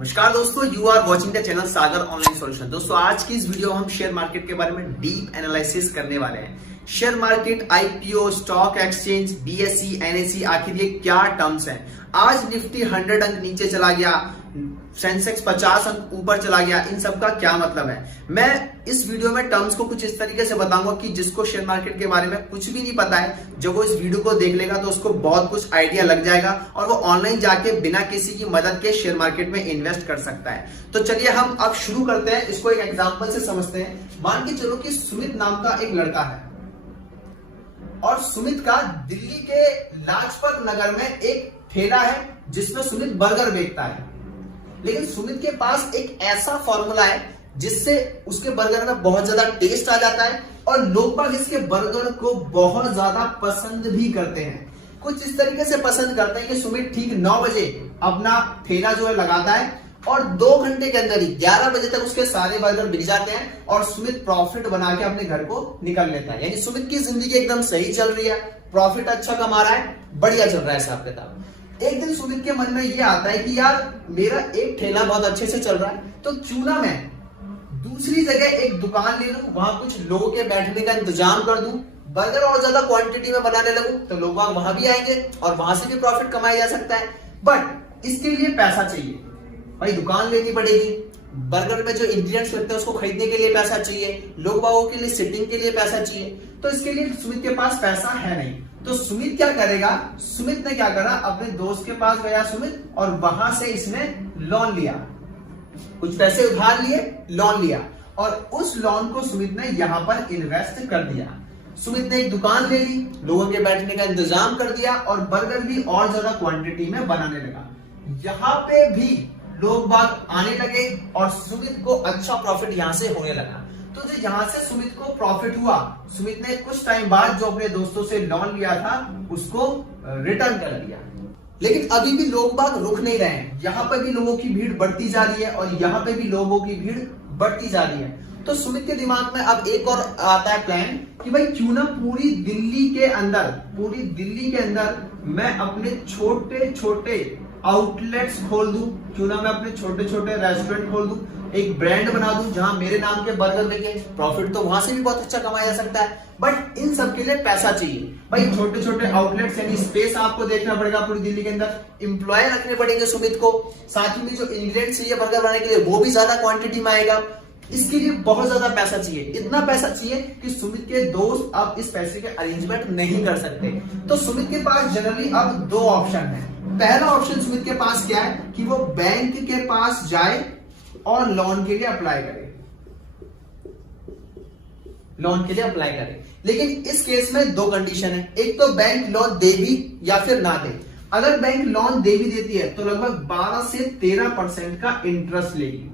नमस्कार दोस्तों, you are watching the channel Sagar online solution. दोस्तों आज की इस वीडियो में हम शेयर मार्केट के बारे में डीप एनालिसिस करने वाले हैं। Share market, IPO, stock exchange, BSE, NSE, आखिर ये क्या टर्म्स हैं। आज निफ्टी 100 अंक नीचे चला गया, सेंसेक्स 50 अंक ऊपर चला गया, इन सब का क्या मतलब है। मैं इस वीडियो में टर्म्स को कुछ इस तरीके से बताऊंगा कि जिसको शेयर मार्केट के बारे में कुछ भी नहीं पता है, जब वो इस वीडियो को देख लेगा तो उसको बहुत कुछ आइडिया लग जाएगा और वो ऑनलाइन जाके बिना किसी की मदद के शेयर मार्केट में इन्वेस्ट कर सकता है। तो चलिए हम अब शुरू करते हैं, इसको एक एग्जांपल से समझते हैं। मान के चलो कि सुमित नाम का एक लड़का है और सुमित का दिल्ली के लाजपत नगर में एक ठेला है जिसमें सुमित बर्गर बेचता है। लेकिन सुमित के पास एक ऐसा फॉर्मूला है जिससे उसके बर्गर में बहुत ज्यादा टेस्ट आ जाता है और लोग बाग इसके बर्गर को बहुत ज्यादा पसंद भी करते हैं। कुछ इस तरीके से पसंद करते हैं कि सुमित ठीक 9 बजे अपना ठेला जो है लगाता है और 2 घंटे के अंदर ही 11 बजे तक उसके सारे बर्गर बिक जाते हैं और सुमित प्रॉफिट बना के अपने घर को निकल लेता है। यानी सुमित की जिंदगी एकदम सही चल रही है, प्रॉफिट अच्छा कमा रहा है, बढ़िया चल रहा है हिसाब किताब। एक दिन सुमित के मन में ये आता है कि यार मेरा एक ठेला बहुत अच्छे से चल रहा है, तो क्यों ना मैं दूसरी जगह एक दुकान ले लूं, वहां कुछ लोगों के बैठने का इंतजाम कर दूं, बर्गर और ज्यादा क्वांटिटी में बनाने लगूं तो लोग वहां भी आएंगे और वहां से भी प्रॉफिट कमाया जा सकता है। बट इसके लिए पैसा चाहिए भाई, दुकान लेनी पड़ेगी, बर्गर में जो इंग्रेडिएंट्स लगते हैं उसको खरीदने के लिए पैसा चाहिए, लोग बागों के लिए सिटिंग के लिए पैसा चाहिए। तो इसके लिए सुमित के पास पैसा है नहीं। तो सुमित क्या करेगा, सुमित ने क्या करा, अपने दोस्त के पास गया सुमित और वहां से इसने लोन लिया, कुछ पैसे उधार लिए, लोन लिया और उस लोन को सुमित ने यहां पर इन्वेस्ट कर दिया। सुमित ने एक दुकान ले ली, लोगों के बैठने का इंतजाम कर दिया और बर्गर भी और ज्यादा क्वांटिटी में बनाने लगा। यहां पे भी लोग बाग आने लगे और सुमित को अच्छा प्रॉफिट यहां से होने लगा। तो जो यहां से सुमित को प्रॉफिट हुआ, सुमित ने कुछ टाइम बाद जो अपने दोस्तों से लोन लिया था उसको रिटर्न कर दिया। लेकिन अभी भी लोग बाग रुक नहीं रहे हैं, यहाँ पर भी लोगों की भीड़ बढ़ती जा रही है और यहाँ पे भी लोगों की भीड़ बढ़ती जा रही है। तो सुमित के दिमाग में अब एक और आता है प्लान कि भाई क्यों ना पूरी दिल्ली के अंदर मैं अपने छोटे छोटे आउटलेट्स खोल दूं, क्यों ना मैं अपने छोटे छोटे रेस्टोरेंट खोल दूं, एक ब्रांड बना दूं जहां मेरे नाम के बर्गर बिके, प्रॉफिट तो वहां से भी बहुत अच्छा कमाया जा सकता है। बट इन सब के लिए पैसा चाहिए भाई, छोटे छोटे आउटलेट्स यानी स्पेस आपको देखना पड़ेगा पूरी दिल्ली के अंदर, एम्प्लॉय रखने पड़ेंगे सुमित को, साथ ही में जो इंग्रेडिएंट्स चाहिए बर्गर बनाने के लिए वो भी ज्यादा क्वांटिटी में आएगा। इसके लिए बहुत ज्यादा पैसा चाहिए, इतना पैसा चाहिए कि सुमित के दोस्त अब इस पैसे के अरेंजमेंट नहीं कर सकते। तो सुमित के पास जनरली अब 2 ऑप्शन है। पहला ऑप्शन सुमित के पास क्या है कि वो बैंक के पास जाए और लोन के लिए अप्लाई करे, लेकिन इस केस में 2 कंडीशन है। एक तो बैंक लोन दे भी या फिर ना दे। अगर बैंक लोन दे भी देती है तो लगभग 12 से 13% का इंटरेस्ट लेगी।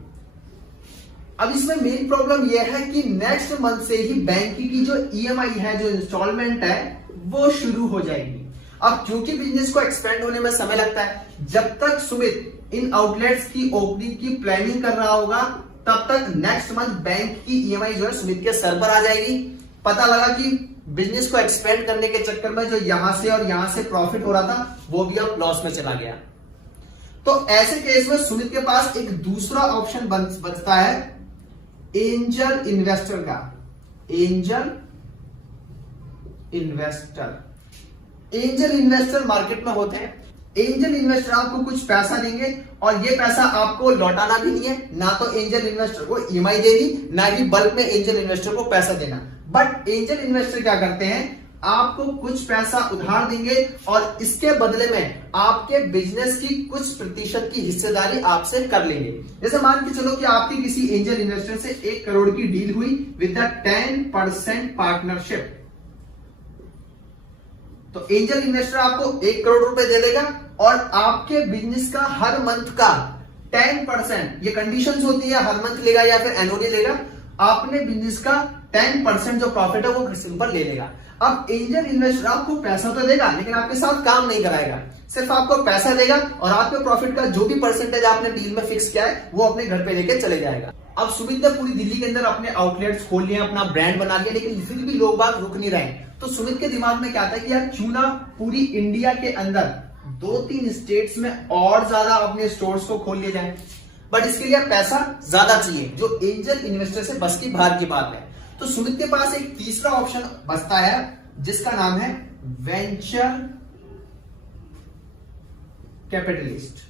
अब इसमें मेन प्रॉब्लम यह है कि नेक्स्ट मंथ से ही बैंक की जो ईएमआई है, जो इंस्टॉलमेंट है, वो शुरू हो जाएगी। अब क्योंकि बिजनेस को एक्सपेंड होने में समय लगता है, जब तक सुमित इन आउटलेट्स की ओपनिंग की प्लानिंग कर रहा होगा तब तक नेक्स्ट मंथ बैंक की ईएमआई जो है सुमित के सर पर आ जाएगी। पता लगा कि बिजनेस को एक्सपेंड करने के चक्कर में जो यहां से और यहां से प्रॉफिट हो रहा था वो भी अब लॉस में चला गया। तो ऐसे केस में सुमित के पास एक दूसरा ऑप्शन बचता है एंजल इन्वेस्टर का। एंजल इन्वेस्टर मार्केट में होते हैं। एंजल इन्वेस्टर आपको कुछ पैसा देंगे और ये पैसा आपको लौटाना भी नहीं है, ना तो एंजल इन्वेस्टर को ईएमआई देनी, ना ही बल्क में एंजल इन्वेस्टर को पैसा देना। बट एंजल इन्वेस्टर क्या करते हैं, आपको कुछ पैसा उधार देंगे और इसके बदले में आपके बिजनेस की कुछ प्रतिशत की हिस्सेदारी आपसे कर लेंगे। जैसे मान के चलो कि आपकी किसी एंजल इन्वेस्टर से 1 करोड़ की डील हुई विद 10% पार्टनरशिप। तो एंजल इन्वेस्टर आपको 1 करोड़ रुपए दे देगा और आपके बिजनेस का हर मंथ का 10%, ये कंडीशंस होती है, हर मंथ लेगा या फिर एनुअली लेगा, आपने बिजनेस का 10% जो प्रॉफिट है वो सिंपल ले लेगा। अब एंजल इन्वेस्टर आपको पैसा तो देगा लेकिन आपके साथ काम नहीं कराएगा, सिर्फ आपको पैसा देगा और आपके प्रॉफिट का जो भी परसेंटेज आपने डील में फिक्स किया है वो अपने घर पे लेके चले जाएगा। अब सुमित ने पूरी दिल्ली के अंदर अपने आउटलेट्स खोल लिए, अपना ब्रांड बना लिया, लेकिन फिर भी लोग बात रुक नहीं रहे। तो सुमित के दिमाग में क्या आता है कि यार क्यों ना पूरी इंडिया के अंदर 2-3 स्टेट्स में और ज्यादा अपने स्टोर्स को खोल लिए जाए। बट इसके लिए पैसा ज्यादा चाहिए, जो एंजल इन्वेस्टर से बस की बाहर की बात है। तो सुमित के पास एक तीसरा ऑप्शन बचता है जिसका नाम है venture capitalist.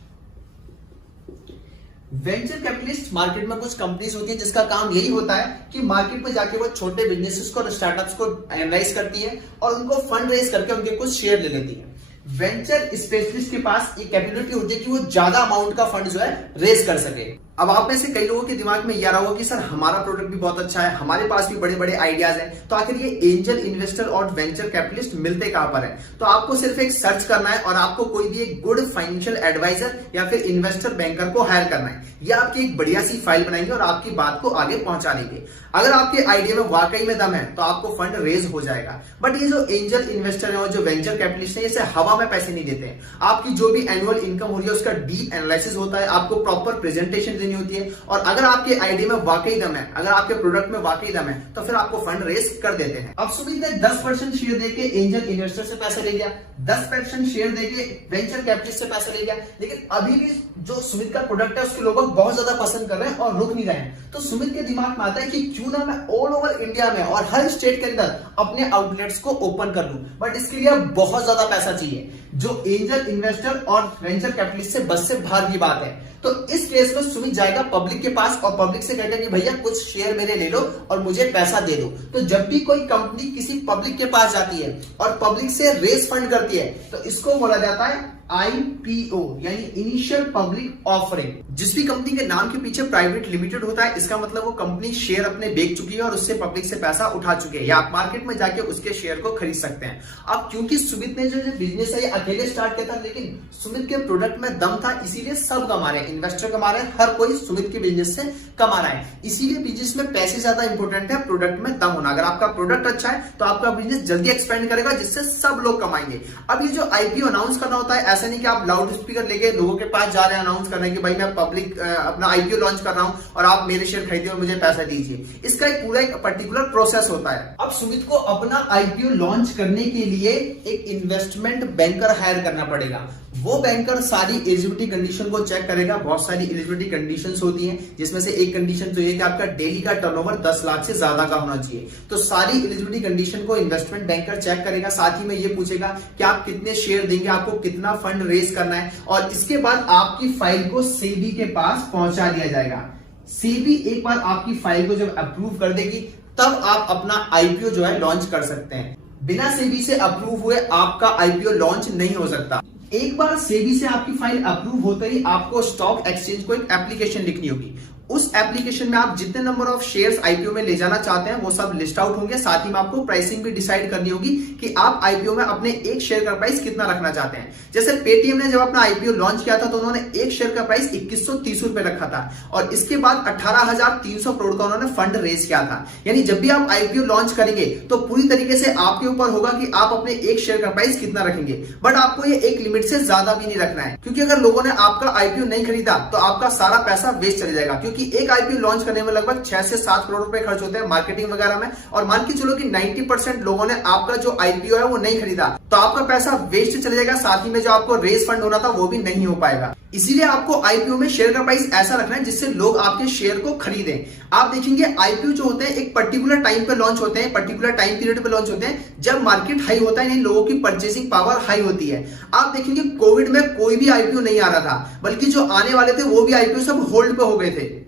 Venture capitalist market में कुछ कंपनीज होती है जिसका काम यही होता है कि मार्केट में जाके वो छोटे बिजनेसेस को और स्टार्टअप्स को एनालाइज करती है और उनको फंड रेज करके उनके कुछ शेयर ले लेती है। वेंचर स्पेशलिस्ट के पास एक कैपेबिलिटी होती है कि वो ज्यादा अमाउंट का फंड जो है रेज कर सके। अब आप में से कई लोगों के दिमाग में यह रहा होगा कि सर हमारा प्रोडक्ट भी बहुत अच्छा है, हमारे पास भी बड़े बड़े आइडियाज हैं, तो आखिर ये एंजल इन्वेस्टर और वेंचर कैपिटलिस्ट मिलते कहां पर है? तो आपको सिर्फ एक सर्च करना है और आपको कोई भी एक गुड फाइनेंशियल एडवाइजर या फिर इन्वेस्टर बैंकर को हायर करना है। ये आपकी एक बढ़िया सी फाइल बनाएंगे और आपकी बात को आगे पहुंचा लेंगे। अगर आपके आइडिया में वाकई में दम है तो आपको फंड रेज हो जाएगा। बट ये जो एंजल इन्वेस्टर है और जो वेंचर कैपिटलिस्ट है, इसे हवा में पैसे नहीं देते हैं। आपकी जो भी एनुअल इनकम हो रही है उसका डीप एनालिसिस होता है, आपको प्रॉपर प्रेजेंटेशन देनी होती है और अगर आपके आइडिया में वाकई दम है, अगर आपके प्रोडक्ट में वाकई दम है तो फिर आपको फंड रेज कर देते हैं। अब सुमित ने 10% शेयर देके एंजल इन्वेस्टर से पैसा ले लिया, 10% शेयर देके वेंचर कैपिटलिस्ट से पैसा ले लिया, लेकिन अभी भी जो सुमित का प्रोडक्ट है उसके लोग बहुत ज्यादा पसंद कर रहे हैं और रुक नहीं रहे हैं। तो सुमित के दिमाग में आता है कि क्यों ना मैं ऑल ओवर इंडिया में और हर स्टेट के अंदर अपने आउटलेट्स को ओपन कर लूं। बट इसके लिए बहुत ज्यादा पैसा चाहिए, जो एंजल इन्वेस्टर और वेंचर कैपिटलिस्ट से बस से बाहर की बात है। तो इस केस में सुमित जाएगा पब्लिक के पास और पब्लिक से कहेगा कि भैया कुछ शेयर मेरे ले लो और मुझे पैसा दे दो। तो जब भी कोई कंपनी किसी पब्लिक के पास जाती है और पब्लिक से रेज फंड करती है तो इसको बोला जाता है IPO यानी इनिशियल पब्लिक ऑफरिंग। जिस भी कंपनी के नाम के पीछे प्राइवेट लिमिटेड होता है इसका मतलब वो कंपनी शेयर अपने बेच चुकी है और उससे पब्लिक से पैसा उठा चुकी है, या आप मार्केट में जाके उसके शेयर को खरीद सकते हैं। अब क्योंकि सुमित ने जो बिजनेस है ये अकेले स्टार्ट किया था, लेकिन सुमित के प्रोडक्ट में दम था, इसीलिए सब कमा रहे हैं, इन्वेस्टर कमा रहे हैं, हर कोई सुमित के बिजनेस से कमा रहा है। इसीलिए बिजनेस में पैसे ज्यादा इंपॉर्टेंट है, प्रोडक्ट में दम होना। अगर आपका प्रोडक्ट अच्छा है तो आपका बिजनेस जल्दी एक्सपेंड करेगा जिससे सब लोग कमाएंगे। अब ये जो IPO अनाउंस करना होता है, ऐसा नहीं कि आप लाउड स्पीकर लेके लोगों के पास जा रहे हैं अनाउंस करने कि भाई मैं पब्लिक अपना IPO लॉन्च कर रहा हूं और आप मेरे शेयर खरीदिए और मुझे पैसा दीजिए। इसका एक पूरा एक पर्टिकुलर प्रोसेस होता है। अब सुमित को अपना IPO लॉन्च करने के लिए एक इन्वेस्टमेंट बैंकर हायर करना पड़ेगा। वो बैंकर सारी एलिजिबिलिटी कंडीशन को चेक करेगा। बहुत सारी एलिजिबिलिटी कंडीशंस होती हैं जिसमें से एक कंडीशन तो ये कि आपका डेली का टर्नओवर 10 लाख से ज्यादा का होना चाहिए। तो सारी एलिजिबिलिटी कंडीशन को इन्वेस्टमेंट बैंकर चेक करेगा। साथ ही में ये पूछेगा कि आप कितने शेयर देंगे, आपको कितना फंड रेज करना है, और इसके बाद आपकी फाइल को सेबी के पास पहुंचा दिया जाएगा। सेबी एक बार आपकी फाइल को जब अप्रूव कर देगी तब आप अपना IPO जो है लॉन्च कर सकते हैं। बिना सेबी से अप्रूव हुए आपका IPO लॉन्च नहीं हो सकता। एक बार सेबी से आपकी फाइल अप्रूव होते ही आपको स्टॉक एक्सचेंज को एक एप्लीकेशन लिखनी होगी। उस एप्लीकेशन में आप जितने नंबर ऑफ शेयर्स IPO में ले जाना चाहते हैं वो सब लिस्ट आउट होंगे। साथ ही में आपको प्राइसिंग भी डिसाइड करनी होगी कि आप IPO में अपने एक शेयर का प्राइस कितना रखना चाहते हैं। जैसे पेटीएम ने जब अपना IPO लॉन्च किया था तो उन्होंने एक शेयर का प्राइस 2130 रुपए रखा था और इसके बाद 18,300 करोड़ का उन्होंने फंड रेज किया था। यानी जब भी आप IPO लॉन्च करेंगे तो पूरी तरीके से आपके ऊपर होगा कि आप अपने एक शेयर का प्राइस कितना रखेंगे। बट आपको ये एक लिमिट से ज्यादा भी नहीं रखना है, क्योंकि अगर लोगों ने आपका IPO नहीं खरीदा तो आपका सारा पैसा वेस्ट चले जाएगा। क्योंकि एक IPO लॉन्च करने में लगभग 6 से 7 करोड़ रुपए खर्च होते हैं मार्केटिंग वगैरह में, और मान के चलो कि 90% लोगों ने आपका जो IPO है वो नहीं खरीदा तो आपका पैसा वेस्ट चले जाएगा। साथ ही में जो आपको रेज फंड होना था वो भी नहीं हो पाएगा। इसीलिए आपको IPO में शेयर का प्राइस ऐसा रखना है जिससे लोग आपके शेयर को खरीदें। आप देखेंगे IPO जो होते हैं एक पर्टिकुलर टाइम पे लॉन्च होते हैं, पर्टिकुलर टाइम पीरियड पे लॉन्च होते हैं जब मार्केट हाई होता है, यानी लोगों की परचेसिंग पावर हाई होती है। आप देखेंगे कोविड में कोई भी IPO नहीं आ रहा था, बल्कि जो आने वाले थे वो भी IPO सब होल्ड पे हो गए थे।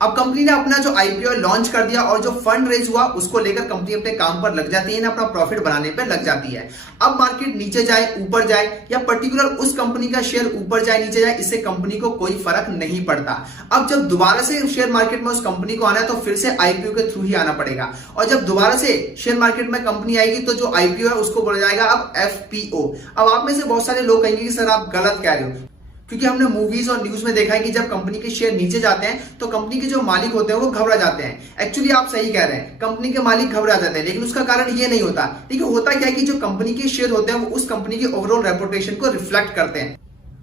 अब कंपनी ने अपना जो IPO लॉन्च कर दिया और जो फंड रेज हुआ उसको लेकर कंपनी अपने काम पर लग जाती है ना, अपना प्रॉफिट बनाने पर लग जाती है। अब मार्केट नीचे जाए ऊपर जाए या पर्टिकुलर उस कंपनी का शेयर ऊपर जाए नीचे जाए, इससे कंपनी को कोई फर्क नहीं पड़ता। अब जब दोबारा से शेयर मार्केट में उस कंपनी को आना है तो फिर से IPO के थ्रू ही आना पड़ेगा, और जब दोबारा से शेयर मार्केट में कंपनी आएगी तो जो IPO है उसको बोला जाएगा अब FPO। अब आप में से बहुत सारे लोग कहेंगे कि सर आप गलत कह रहे हो, क्योंकि हमने मूवीज और न्यूज में देखा है कि जब कंपनी के शेयर नीचे जाते हैं तो कंपनी के जो मालिक होते हैं वो घबरा जाते हैं। एक्चुअली आप सही कह रहे हैं, कंपनी के मालिक घबरा जाते हैं, लेकिन उसका कारण ये नहीं होता। देखिए होता क्या है कि जो कंपनी के शेयर होते हैं वो उस कंपनी की ओवरऑल रेपुटेशन को रिफ्लेक्ट करते हैं।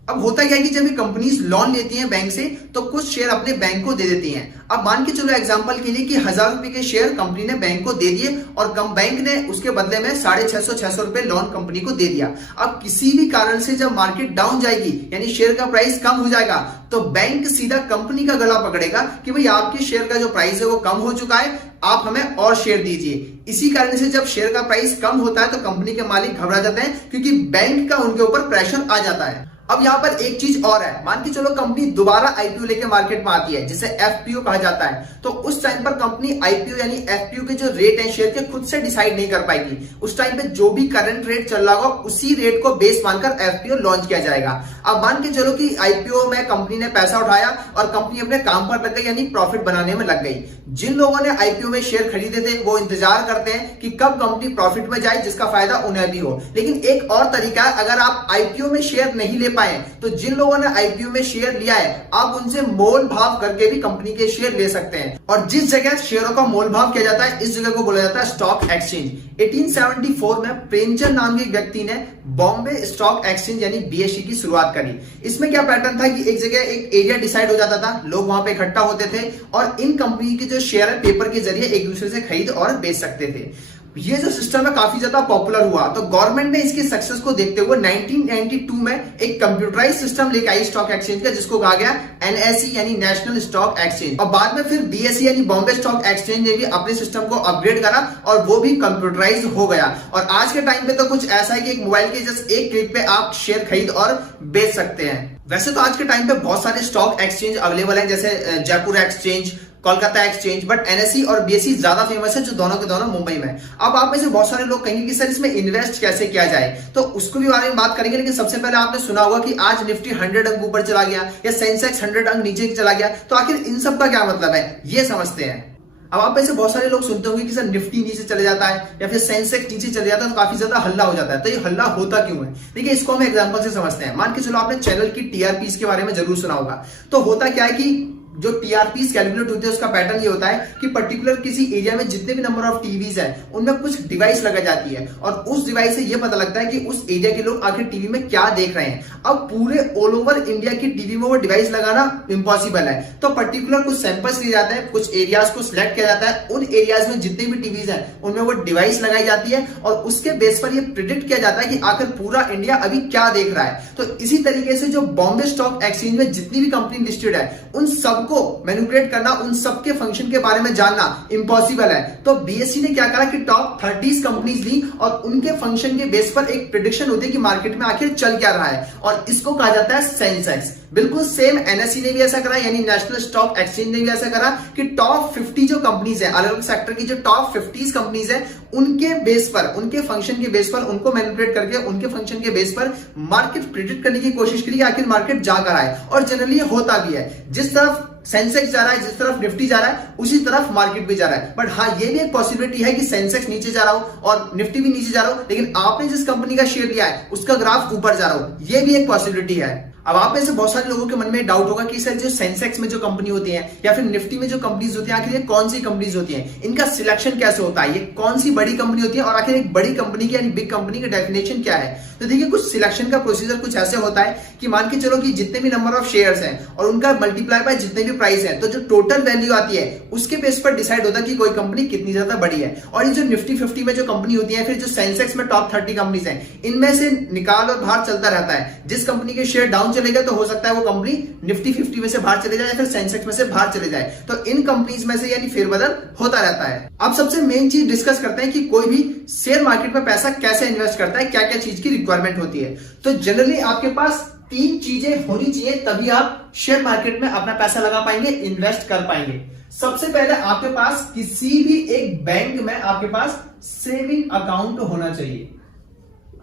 अब होता क्या है कि जब ये कंपनीज लोन लेती हैं बैंक से तो कुछ शेयर अपने बैंक को दे देती हैं। अब मान के चलो एग्जांपल के लिए कि 1000 रुपए के शेयर कंपनी ने बैंक को दे दिए और बैंक ने उसके बदले में 650 रुपए लोन कंपनी को दे दिया। अब किसी भी कारण से जब मार्केट डाउन जाएगी यानी शेयर का प्राइस कम हो जाएगा तो बैंक सीधा कंपनी का गला पकड़ेगा कि भाई आपके शेयर का जो प्राइस है वो कम हो चुका है, आप हमें और शेयर दीजिए। इसी कारण से जब शेयर का प्राइस कम होता है तो कंपनी के मालिक घबरा जाते हैं क्योंकि बैंक का उनके ऊपर प्रेशर आ जाता है। अब यहां पर एक चीज और है, मान के चलो कंपनी दोबारा आईपीओ लेके मार्केट में आती है जिसे एफपीओ कहा जाता है, तो उस टाइम पर कंपनी आईपीओ यानी एफपीओ के जो रेट है शेयर के खुद से डिसाइड नहीं कर पाएगी। उस टाइम पे जो भी करंट रेट चल रहा होगा उसी रेट को बेस मानकर एफपीओ लॉन्च किया जाएगा। अब मान के चलो कि आईपीओ में कंपनी ने पैसा उठाया और कंपनी अपने काम पर लग गई यानी प्रॉफिट बनाने में लग गई। जिन लोगों ने आईपीओ में शेयर खरीदे थे वो इंतजार करते हैं कि कब कंपनी प्रॉफिट में जाए जिसका फायदा उन्हें भी हो। लेकिन एक और तरीका है, अगर आप आईपीओ में शेयर नहीं ले पाए तो जिन लोगों ने आईपीओ में शेयर लिया है आप उनसे मोल भाव करके भी कंपनी के शेयर ले सकते हैं। और जिस जगह शेयरों का मोल भाव किया जाता है इस जगह को बोला जाता है स्टॉक एक्सचेंज। 1874 में प्रेमचंद नाम के एक व्यक्ति ने बॉम्बे स्टॉक एक्सचेंज यानी बीएसई की शुरुआत करी। इसमें क्या पैटर्न था कि एक जगह एक एरिया डिसाइड हो जाता था, लोग वहां पे इकट्ठा होते थे और इन कंपनी के जो शेयर है पेपर के जरिए एक दूसरे से खरीद और बेच सकते थे। ये जो सिस्टम है काफी ज्यादा पॉपुलर हुआ, तो गवर्नमेंट ने इसकी सक्सेस को देखते हुए 1992 में एक कंप्यूटराइज सिस्टम लेके आई स्टॉक एक्सचेंज का जिसको कहा गया एनएसई यानी नेशनल स्टॉक एक्सचेंज। और बाद में फिर बीएसई यानी बॉम्बे स्टॉक एक्सचेंज ने भी अपने सिस्टम को अपग्रेड करा और वो भी कंप्यूटराइज हो गया। और आज के टाइम पे तो कुछ ऐसा है कि एक मोबाइल के जस्ट एक क्लिक पे आप शेयर खरीद और बेच सकते हैं। वैसे तो आज के टाइम पे बहुत सारे स्टॉक एक्सचेंज अवेलेबल है जैसे Jaipur exchange, Kolkata exchange, but NSE और बीएसई ज्यादा फेमस है जो दोनों के दोनों मुंबई में। अब आप में से बहुत सारे लोग कहेंगे कि सर इसमें इन्वेस्ट कैसे किया जाए, तो उसको भी बारे में बात करेंगे। लेकिन सबसे पहले आपने सुना होगा कि आज निफ्टी 100 अंक ऊपर चला गया या सेंसेक्स 100 अंक नीचे चला गया, तो आखिर इन सब का क्या मतलब है ये समझते हैं। अब आप में से बहुत सारे लोग सुनते होंगे कि सर निफ्टी नीचे चले जाता है या फिर सेंसेक्स नीचे चले जाता है तो काफी ज्यादा हल्ला हो जाता है, तो ये हल्ला होता क्यों है? देखिए इसको हम एग्जांपल से समझते हैं। मान के चलो आपने चैनल की टीआरपीस के बारे में जरूर सुना होगा। तो होता क्या है कि जो टीआरपीस कैलकुलेट होते हैं उसका पैटर्न ये होता है कि पर्टिकुलर किसी एरिया में जितने भी नंबर ऑफ टीवीज हैं उनमें कुछ डिवाइस लगाई जाती है और उस डिवाइस से ये पता लगता है कि उस एरिया के लोग आखिर टीवी में क्या देख रहे हैं। अब पूरे ऑल ओवर इंडिया की टीवी में वो डिवाइस लगाना इम्पॉसिबल है, तो पर्टिकुलर कुछ सैंपल्स लिए जाते हैं, कुछ एरियाज को सिलेक्ट किया जाता है, उन एरियाज में जितने भी टीवीज हैं उनमें वो डिवाइस लगाई जाती है और उसके बेस पर ये प्रिडिक्ट किया जाता है कि आखिर पूरा इंडिया अभी क्या देख रहा है। तो इसी तरीके से जो बॉम्बे स्टॉक एक्सचेंज में जितनी भी कंपनी लिस्टेड है उन सबको मैनिपुलेट करना, उन सबके फंक्शन के बारे में जानना इम्पॉसिबल है। तो बीएसई ने क्या करा कि टॉप 30 कंपनीज ली और उनके फंक्शन के बेस पर एक प्रेडिक्शन होती है कि मार्केट में आखिर चल क्या रहा है और इसको कहा जाता है सेंसेक्स। बिल्कुल सेम एनएसई ने भी ऐसा करा यानी नेशनल स्टॉक एक्सचेंज ने भी ऐसा करा कि टॉप 50 जो कंपनीज है, अलग अलग सेक्टर की जो टॉप 50 कंपनीज है उनके बेस पर, उनके फंक्शन के बेस पर उनको मैनिपुलेट करके उनके फंक्शन के बेस पर मार्केट प्रिडिक्ट करने की कोशिश करी आखिर मार्केट जा कर आए। और जनरली होता भी है, जिस तरफ सेंसेक्स जा रहा है, जिस तरफ निफ्टी जा रहा है उसी तरफ मार्केट भी जा रहा है। बट हाँ ये भी एक पॉसिबिलिटी है कि सेंसेक्स नीचे जा रहा हो और निफ्टी भी नीचे जा रहा हो, लेकिन आपने जिस कंपनी का शेयर लिया है उसका ग्राफ ऊपर जा रहा हो, ये भी एक पॉसिबिलिटी है। अब आप में से बहुत सारे लोगों के मन में डाउट होगा कि सर जो सेंसेक्स में जो कंपनी होती है या फिर निफ्टी में जो कंपनीज होती है आखिर ये कौन सी कंपनीज होती हैं, इनका सिलेक्शन कैसे होता है, ये कौन सी बड़ी कंपनी होती है और आखिर एक बड़ी कंपनी की यानी बिग कंपनी की डेफिनेशन क्या है। तो देखिए कुछ सिलेक्शन का प्रोसीजर कुछ ऐसे होता है कि मान के चलो कि जितने भी नंबर ऑफ शेयर्स हैं और उनका मल्टीप्लाई बाय जितने भी प्राइस है तो जो टोटल वैल्यू आती है उसके बेस पर डिसाइड होता है कि कोई कंपनी कितनी ज्यादा बड़ी है। और ये जो निफ्टी 50 में जो कंपनी होती है, फिर जो सेंसेक्स में टॉप 30 कंपनीज हैं, इनमें से निकाल और बाहर चलता रहता है। जिस कंपनी के शेयर डाउन चलेगा तो हो सकता है वो कंपनी निफ्टी 50 में से बाहर चले जाए या फिर सेंसेक्स में से बाहर चले जाए, तो इन कंपनीज में से यानी फेरबदल होता रहता है। अब सबसे मेन चीज डिस्कस करते हैं कि कोई भी शेयर मार्केट में पैसा कैसे इन्वेस्ट करता है, क्या क्या चीज की रिक्वायरमेंट होती है। तो जनरली आपके पास 3 चीजें होनी चाहिए तभी आप शेयर मार्केट में अपना पैसा लगा पाएंगे, इन्वेस्ट कर पाएंगे। सबसे पहले आपके पास किसी भी एक बैंक में आपके पास सेविंग अकाउंट होना चाहिए।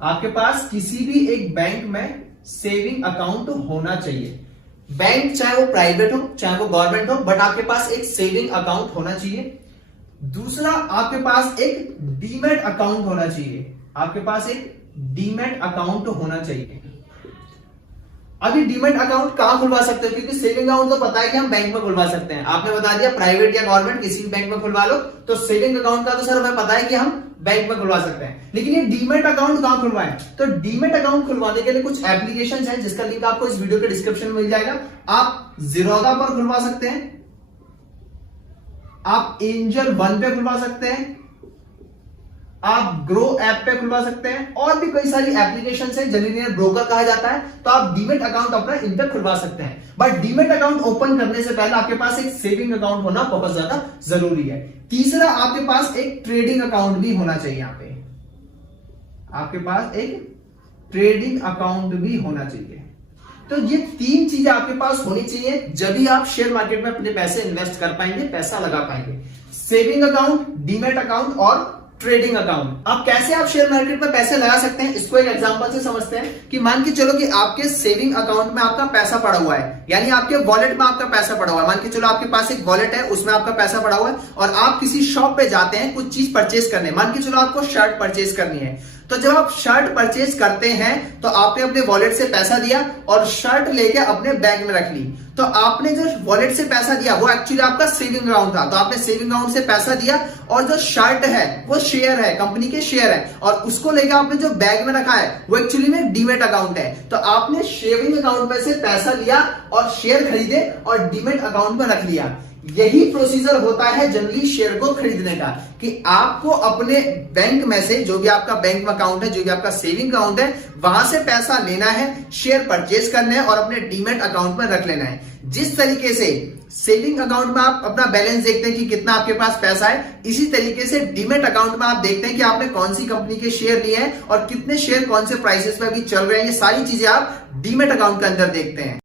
आपके पास किसी भी एक बैंक में सेविंग अकाउंट होना चाहिए। बैंक चाहे वो प्राइवेट हो चाहे वो गवर्नमेंट हो, बट आपके पास एक सेविंग अकाउंट होना चाहिए। दूसरा आपके पास एक डीमैट अकाउंट होना चाहिए। आपके पास एक डीमैट अकाउंट होना चाहिए। अभी डीमेट अकाउंट कहां खुलवा सकते हो, क्योंकि सेविंग अकाउंट तो पता है कि हम बैंक में खुलवा सकते हैं, आपने बता दिया प्राइवेट या गवर्नमेंट किसी भी बैंक में खुलवा लो, तो सेविंग अकाउंट का तो सर हमें पता है कि हम बैंक में खुलवा सकते हैं, लेकिन ये डीमेट अकाउंट कहां खुलवाएं? तो डीमेट अकाउंट खुलवाने के लिए कुछ एप्लीकेशन है जिसका लिंक आपको इस वीडियो के डिस्क्रिप्शन में मिल जाएगा। आप ज़ीरोधा पर खुलवा सकते हैं, आप एंजल वन पे खुलवा सकते हैं, आप ग्रो ऐप पे खुलवा सकते हैं, और भी कई सारी एप्लीकेशन है जिन्हें ब्रोकर कहा जाता है, तो आप डीमेट अकाउंट अपना इन पे खुलवा सकते हैं। बट डीमेट अकाउंट ओपन करने से पहले आपके पास एक सेविंग अकाउंट होना बहुत ज्यादा जरूरी है। तीसरा, आपके पास एक ट्रेडिंग अकाउंट भी होना चाहिए। यहां पे आपके पास एक ट्रेडिंग अकाउंट भी होना चाहिए। तो ये तीन चीजें आपके पास होनी चाहिए, जब भी आप शेयर मार्केट में अपने पैसे इन्वेस्ट कर पाएंगे, पैसा लगा पाएंगे। सेविंग अकाउंट, डीमेट अकाउंट और ट्रेडिंग अकाउंट। अब कैसे आप शेयर मार्केट में पैसे लगा सकते हैं, इसको एक एग्जांपल से समझते हैं कि मान के चलो कि आपके सेविंग अकाउंट में आपका पैसा पड़ा हुआ है, यानी आपके वॉलेट में आपका पैसा पड़ा हुआ है। मान के चलो आपके पास एक वॉलेट है, उसमें आपका पैसा पड़ा हुआ है, और आप किसी शॉप पे जाते हैं कुछ चीज परचेज करने। मान के चलो आपको शर्ट परचेज करनी है, तो जब आप शर्ट परचेज करते हैं तो आपने अपने वॉलेट से पैसा दिया और शर्ट लेके अपने बैग में रख ली। तो आपने जो वॉलेट से पैसा दिया वो एक्चुअली आपका सेविंग अकाउंट था, तो आपने सेविंग अकाउंट से पैसा दिया, और जो शर्ट है वो शेयर है, कंपनी के शेयर है, और उसको लेकर आपने जो बैग में रखा है वो एक्चुअली में डीमेट अकाउंट है। तो आपने सेविंग अकाउंट में से पैसा लिया और शेयर खरीदे और डीमेट अकाउंट में रख लिया। यही प्रोसीजर होता है जनरली शेयर को खरीदने का, कि आपको अपने बैंक में से, जो भी आपका बैंक में अकाउंट है, जो भी आपका सेविंग अकाउंट है, वहां से पैसा लेना है, शेयर परचेज करने हैं और अपने डीमेट अकाउंट में रख लेना है। जिस तरीके से सेविंग अकाउंट में आप अपना बैलेंस देखते हैं कि कितना आपके पास पैसा है, इसी तरीके से डीमेट अकाउंट में आप देखते हैं कि आपने कौन सी कंपनी के शेयर लिए हैं और कितने शेयर कौन से प्राइसेस पे अभी चल रहे हैं। ये सारी चीजें आप डीमेट अकाउंट के अंदर देखते हैं।